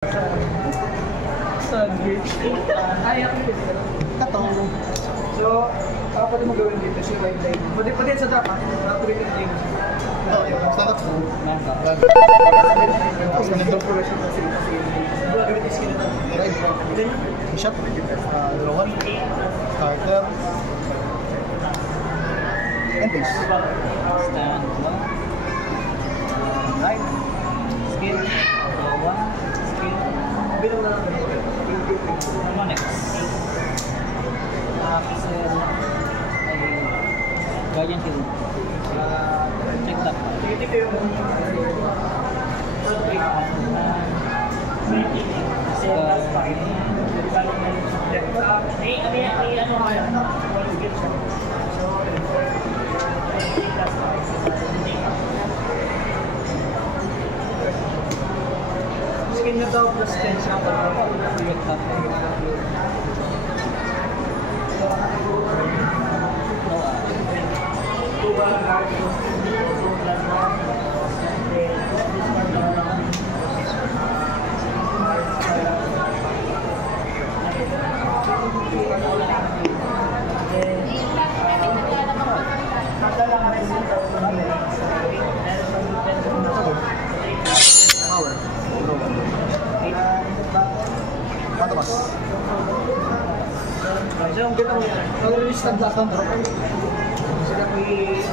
Katong. So, pwede mo gawin dito si right leg. Pwede sa drop ha? Pwede leg. Stand up. Tapos ganito. Gawin is skin na. Right. Push-up. Draw one. Starter. And base. Stand one. Right. Skill. Draw one. Skill. Bilang na lang. Ano next? Pixel. Guardian Hill. Check that. Tingin ko yung... Skin na daw plus 10 siya. Power. Matamas. Siya ang ganda mo yan. Mag-release ng black and drop. Sila may...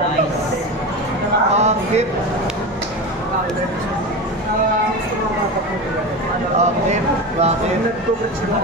Nice. Hip. Hip. Rocket. Nag-coverage sila.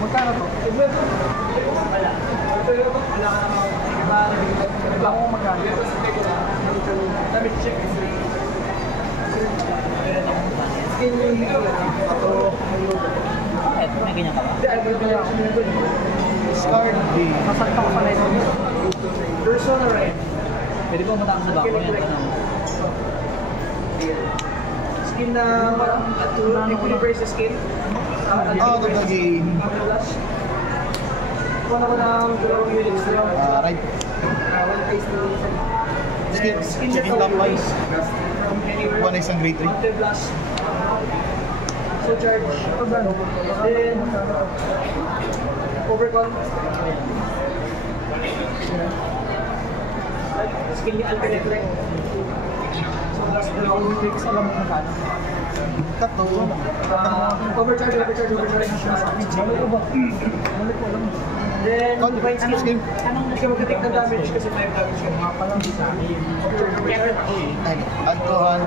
Magkano to? Wala. Wala akong magkano. Damit check. Skin yung dito. Bakit? May ganyan ka ba? Discard D. Masakta ko sa ito. Persona red. Pwede ba umatake sa bako yan? Skin na equilibrate sa skin. Out of the game. Kuha ko ng dalawang units lang. Right. One face na Skin checking clockwise. from anywhere. One is ang grade 3. Counter blast. So charge. Then overcall. Skin ni alternate leg. So last dalawang units alam mo kung paano. Kato. Overcharge. Then, divine skill. Hindi ka mag-take ng damage kasi 5 damage ka. Ay, alcohol.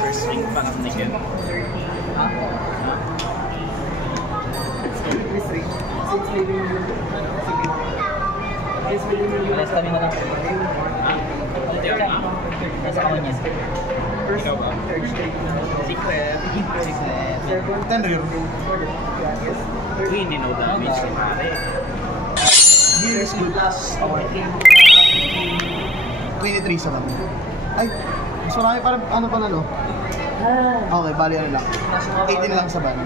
First swing pa ng Niken. Ha? Less kami na lang. Nasa ako niya. Ikaw ba? Secret. Tenrir. Uy, hindi no damage. Here is good. 23 sa lang. Ay, mas marami parang ano pala no? Okay, bali ano lang. 18 lang sa ban.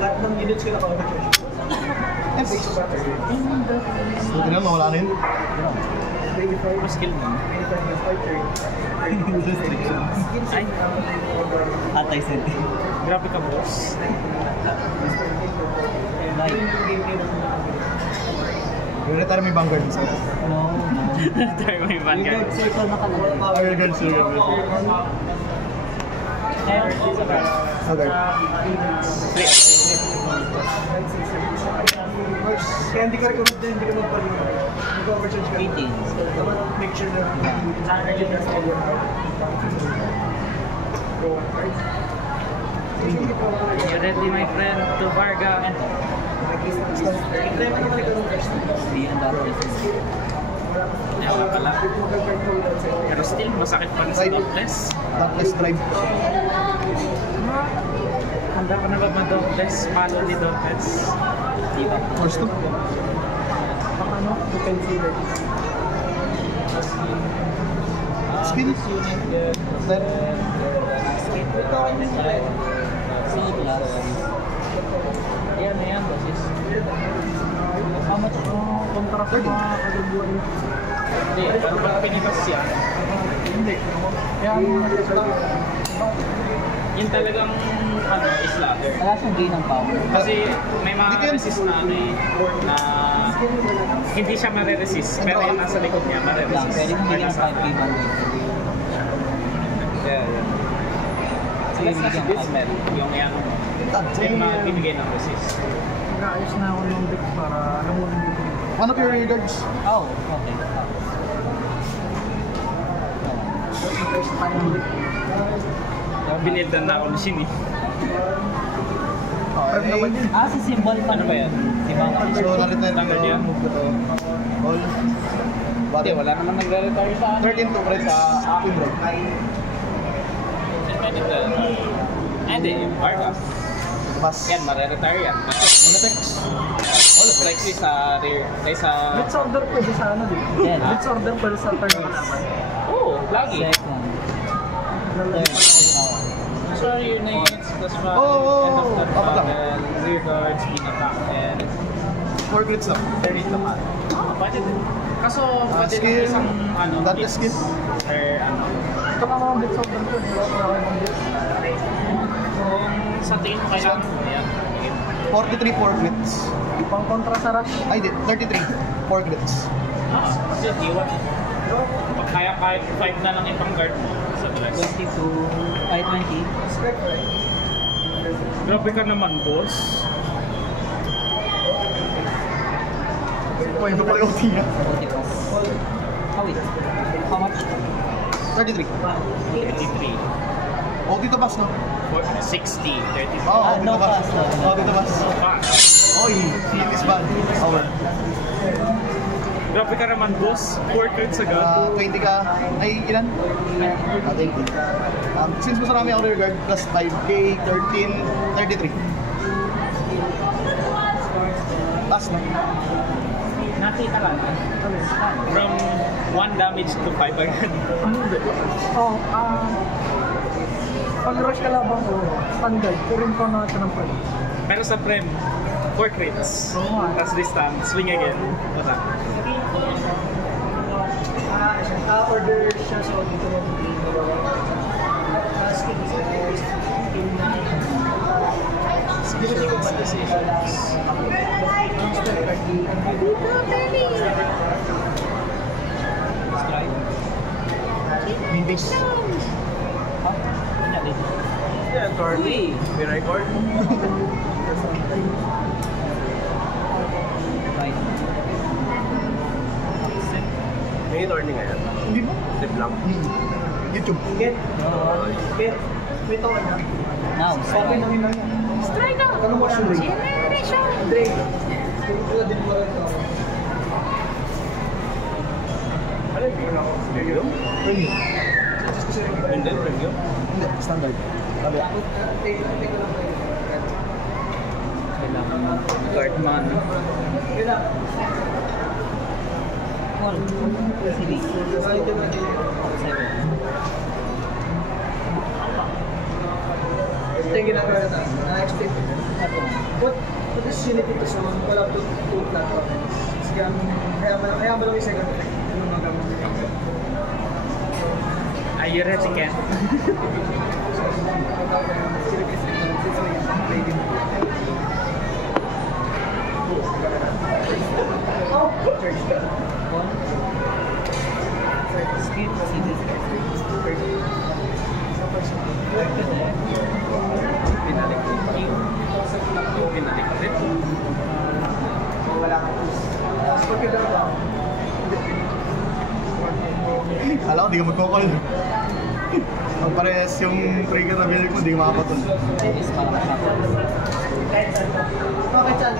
Lahat ng units ka na Buti na, mawala na yun. Skill mo. Ay. Anti-senti. Grabe ka, boss. Retire may vanguard sa ito. No. Retire may vanguard. Circle na kalagay. Ay, guard sila. Okay. Kaya hindi ka recommend din, hindi ka magpalit. Hindi ka overcharge ka. 18. Dapat make sure na You ready, my friend, to Varga? Hintay mo naman ikaw ng first. Hindi ang dati. Ewan pala. Pero still, masakit pa rin sa Dauntless. Dauntless drive. Handa ka na ba ma-Dauntless? Palo ni Dauntless? Di ba? Force to. Baka ano, defensive. Skill. Then, Yan na yan, boss. How much kontra sa mga kagabuan niyo? Hindi, pero pag pinipas siya, Hindi. Kaya yun talagang is ladder. Wala siyang gain ng power. Kasi may mga resist na na hindi siya mare-resist, pero yung nasa likod niya Lang, mare-resist. pwede kong bigyan ng 5k bang Yeah. Sige, Kasi bigyan this ka. smell, yung yan, yung mga binigay ng resist. nag-aayos na ako ng deck para alam mo rin dito. one of your regards. Oh, okay. First time ng deck. Binildan na ako ng Shin eh. Prep naman yun. Ah, si symbol pa. Ano ba yan? Di ba? So, na-retire Tanggal ko. yan. Move ko to. All. Hindi, wala naman nagre-retire sa 13 to red sa aking bro. Hindi, yung Vargas. Mas. Yan, mare-retire yan. Monotex. Likely sa rear, ay sa... Blitz order pwede sa ano din. Yan. Blitz order pwede sa turn ng kalaban. Oo, lagi. Second. Lalagay pa lang. Sorry, your nates, plus one, Oo, end of the dapat lang. battle, rear guard, speed attack, and 4 grits lang. 30 naman. Pwede din. Kaso, pwede skill. din isang, ano, That blitz. is skill. Or, ano, Ito nga mga blitz order ko. Wala ko kayo ng blitz. kung sa tingin mo kailangan mo, yan. 43 4 grits. Pang kontra sa rush. Ay, di. 33 4 grits. Kasi D1 eh. Pag kaya kahit 5 na lang ipang guard mo sa bless. 22, 520. Spec, right? Grabe ka naman, boss. Pwede pa yung OT niya. Okay, pass. Oh, wait. How much? 33. 33. OT to pass, no? 60, 33. Oo, Ah, OT no to pass. pass, no. OT to pass. Oy, feel is bad. Over. Grabe ka naman, boss. 4 crits agad. 20 ka. Ay, ilan? 20. Since mas marami ako regard, plus 5K, 13, 33. Last na. Nakita lang. From 1 damage to 5 agad. Hindi. Oh, pag rush ka labang ko, standard, purin ko na ito ng pwede. Pero sa Prem, 4 crits. Oo nga. Tapos this time, swing again. Wala. Order siya sa dito ng Vintage. Yeah, Torty. We record. Right. May Torty ngayon. Hindi mo? Tip lang. YouTube. Get. Get. Wait ako na. Now, Okay na yun lang yan. Strike out! Ano mo siya? Generation! Drake. Wala din mo rin ito. Ano yung bigyan ako? Premium? Premium. Hindi, premium. Hindi, standard. Sabi ako. Kailangan mo. Guard man. Yun lang. call. City. 7. Ito yung ginagawa na na-explain. What is unity to someone? Wala to two platforms. Kaya ba lang yung second effect? Yung mga gamit nila. Are you ready, Ken? Skip. City. Pinalik ko pa yun. Pinalik ko rin. Wala ka. Pag ginagawa, Alam ko, di ka magkukol. Pag pares yung trigger na bilik mo, di ka makapatun. Is para masakot. bakit saan?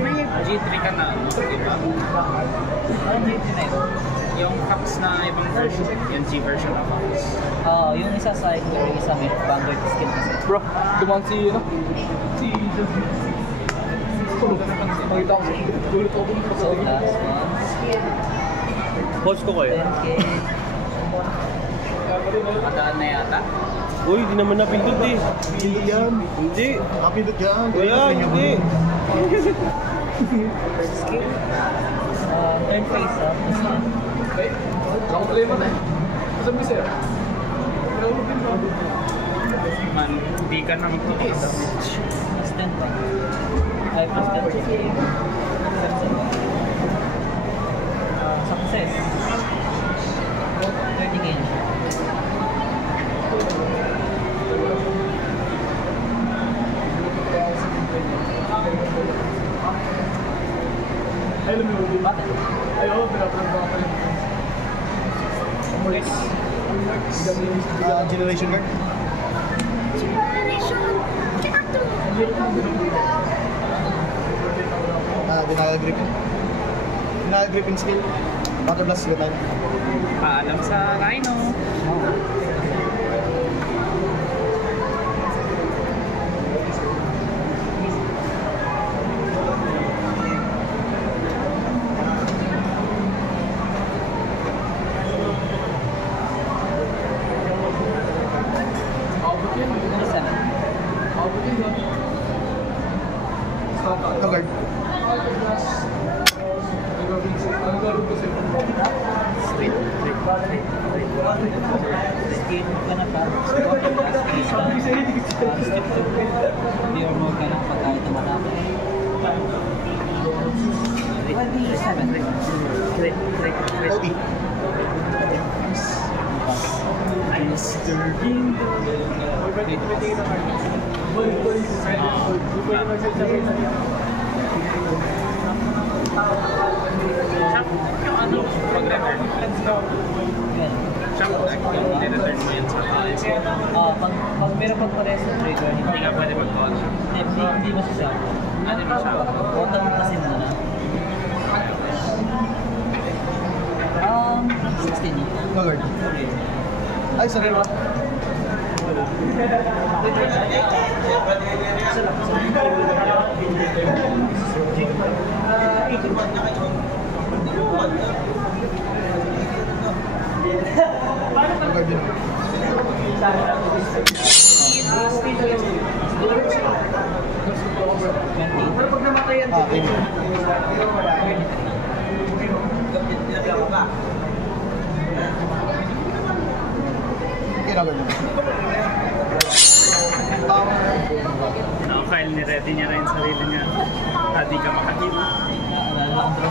May G3 ka na, di ba? Ano yung tinayo? Yung Hux na ibang version, yung G version of Hux. Yung isa side, yung isa may vanguard skill kasi. Bro, dumaan si, si... So, last one. Host ko kayo. 10K. Magaan na yata. Uy, di naman napindot eh. Pindot yan. Hindi. Kapindot yan. Wala, hindi. Turn face up. Man, hindi ka na magtulis. Plus 10 pa. Ay, plus 10. Success. 30K. Generation card. Denial Griffin. Denial Griffin skill. Battle Blast skill time. Paalam sa Rhino. Covered. Skin ka na pa. Step 2. Hindi or more ka lang pag kahit naman natin. 27. OT. Yung ano, pag-return. Yun. Siya mo, i-return mo yun sa Pag meron pag pares sa trigger, hindi ka pwede mag-call. hindi mo siya. Ano mo siya? Bottom kasi muna. 16. Covered. Ay, sorry. Covered din. Covered din. File ni ready niya rin sarili niya. Hindi ka makakita. Naalala lang bro.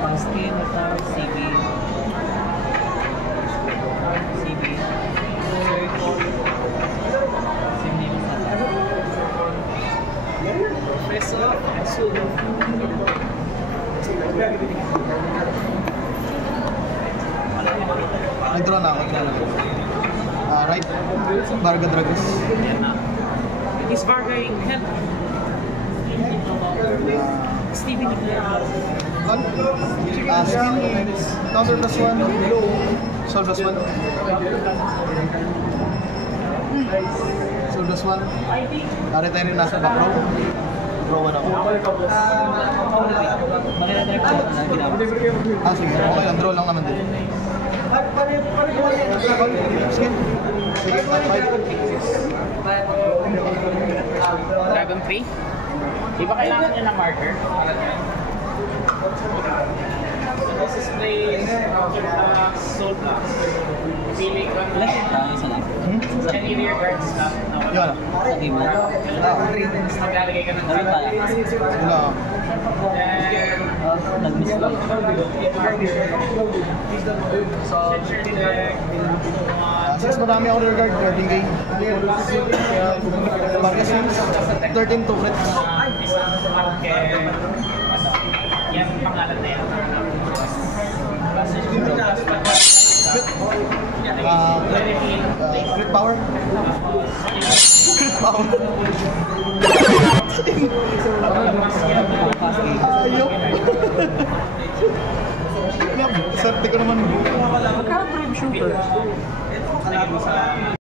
Pang skin ito, CB. CB. Same name sa Nag-draw na ako. Right. Varga Dragos. Yan na. Is Varga in hell? Stevie Nicolae. Skill. Counter plus 1. Soul plus 1. Soul plus 1. Retire rin nasa back row. Draw 1 ako. Mag-redirect ko na ginagawa. Sige. Okay lang. Draw lang naman din. Skill. Dragon 3? Di ba kailangan niya ng marker? This is play Soul Blast. Feeling ko Ilan yung tao? Isa lang. can you rear guard stuff? Yun. Sa game mo. Naglalagay ka ng Ano tayo? Wala. Then, Nag-miss ko. Since marami ako regard, guarding game. Varga Sims. 13 to crit. yan pangalan na yan. Crit power. Crit power. Ayok. Sarte ko naman. Magkano frame shooter?